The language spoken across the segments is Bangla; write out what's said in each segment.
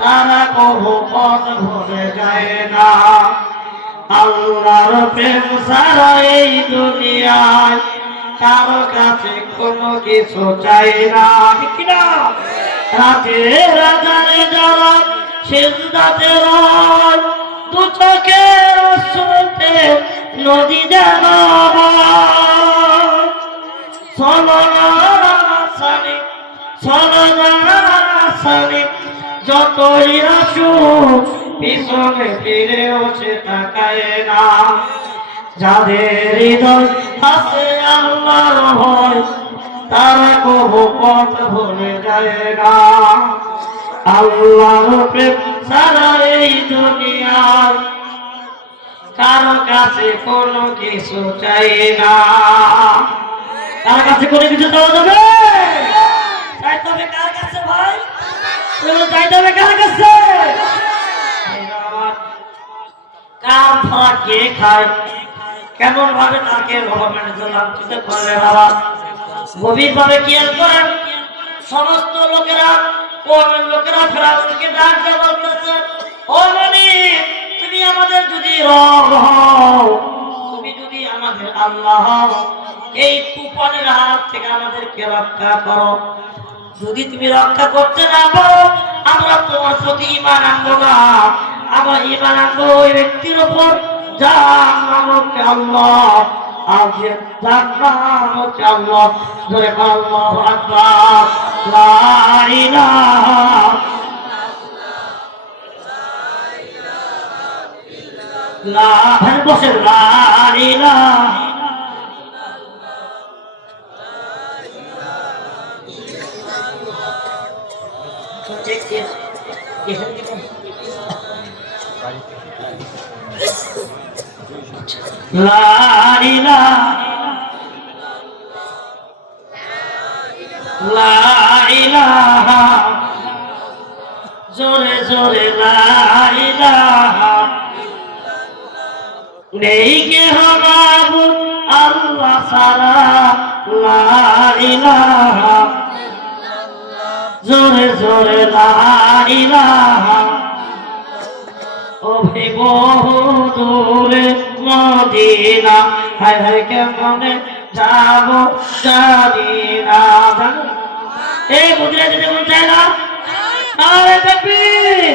তারা কবু পথ ভুলে যায় না। আল্লাহর প্রেম ছাড়া এই দুনিয়ায় কারো কাছে কোনো কিছু চাই না, ঠিক না? রাতের আঁধারে যারা সিজদাতে রয়, দু চোখের অশ্রুতে নদী যেন বয়। চলো না সানি, চলো না সানি, যতই আসুক পিছনে ফিরেও সে তাকায় না। যাদের হৃদয় আছে আল্লাহর ভয়, তারা কবু পথ ভুলে যায় না। আল্লাহর প্রেম ছাড়া এই দুনিয়ার কারো কাছে কোনো কিছু চাই না। কার কাছে কোনো কিছু চাওয়া যাবে? চাইতে হবে কার কাছে ভাই? চাইতে হবে কার কাছে? কার ধরা কে খায়, কেমন ভাবে তাকে গভর্নমেন্টের লাঞ্ছিত করে, বাবা গভীর ভাবে খেয়াল করেন। সমস্ত লোকেরা ফেরাউনকে ডাক দিয়ে বলতেছে, ও মালিক, তুমি আমাদের যদি রব হও, তুমি যদি আমাদের আল্লাহ হও, এই তুফানের হাত থেকে আমাদেরকে রক্ষা করো। যদি তুমি রক্ষা করতে না পারো, আমরা তোমার প্রতি ঈমান আনবো না। আমরা ঈমান আনবো ওই ব্যক্তির উপর যার নাম হচ্ছে আল্লাহ, আর যে যার নাম হচ্ছে আল্লাহ। ধরে আল্লাহু আকবার, লা ইলাহা ইল্লাল্লাহ, বসে লা ইলাহা লা ইলাহা, জোরে জোরে লা ইলাহা, নেই কেহ মাবুদ আল্লাহ ছাড়া, লা ইলাহা, জোরে জোরে লা ইলাহা। ও ভাই বহু দূরে মদিনা, হায় হায় কেমনে যাব জানি না। এই মদিনা যেতে মন চায় না? আরে তাকবীর!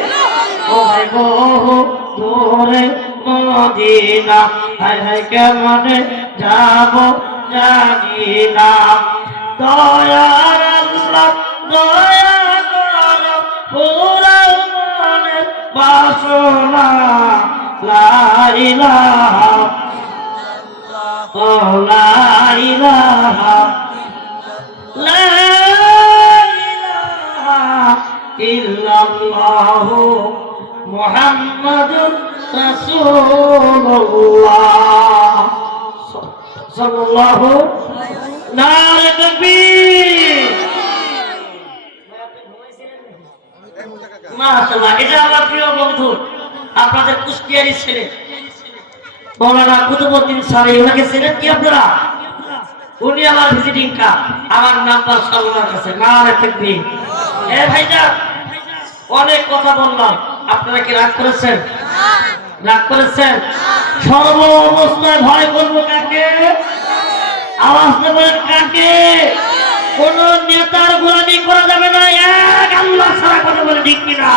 ও ভাই বহু দূরে মদিনা, হায় হায় কেমনে যাব জানি না। দয়ার আল্লাহ দয়া করো, পুরাও মনের বাসনা, লা ইলাহা লা ইলাহা লা ইলাহা ইল্লাল্লাহু মুহাম্মাদুর রাসূলুল্লাহ সাল্লাল্লাহু নারে তাকবীর। মাশাআল্লাহ, এটা আমার প্রিয় বন্ধু, আপনাদের কুষ্টিয়ারি ছেলে মৌলানা কুতুবউদ্দিন সারি, ওনাকে চেনেন কি আপনারা? উনি আমার ভিজিটিং কার্ড, আমার নাম্বার সব ওনার কাছে। নারে তাকবীর। এ ভাইজান, অনেক কথা বললাম, আপনারা কি রাগ করেছেন? রাগ করেছেন? সর্ব অবস্থায় ভয় করবো কাকে? আওয়াজ দেবেন কাকে? কোন নেতার গোলামি করা যাবে না, এক আল্লাহ ছাড়া কথা বলে, ঠিক কিনা?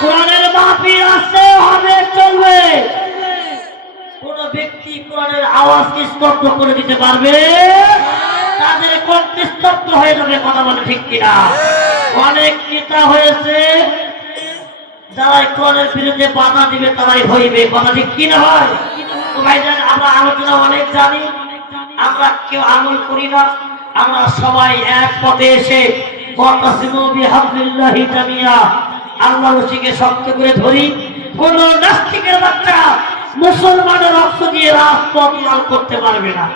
কোরআনের মাহফিল আছে, হবে, চলবে। কোন ব্যক্তি কোরআনের আওয়াজকে স্তব্ধ করে দিতে পারবে? তাদের কণ্ঠ স্তব্ধ হয়ে যাবে, কথা বলে, ঠিক কিনা? অনেক নেতা হয়েছে, যারা কোরআনের বিরুদ্ধে বাধা দিবে তারাই হইবে, কথা ঠিক কিনা? হয় ভাইজান, আমরা আলোচনা অনেক জানি, আমরা কেউ আমল করি না। আমরা সবাই এক পথে এসে ওয়াতাসিমু বিহাবলিল্লাহি জামিয়া, আল্লাহর রশিকে শক্ত করে ধরি। কোন নাস্তিকের বাচ্চা মুসলমানের রক্ত দিয়ে রাজপথ লাল করতে পারবে না।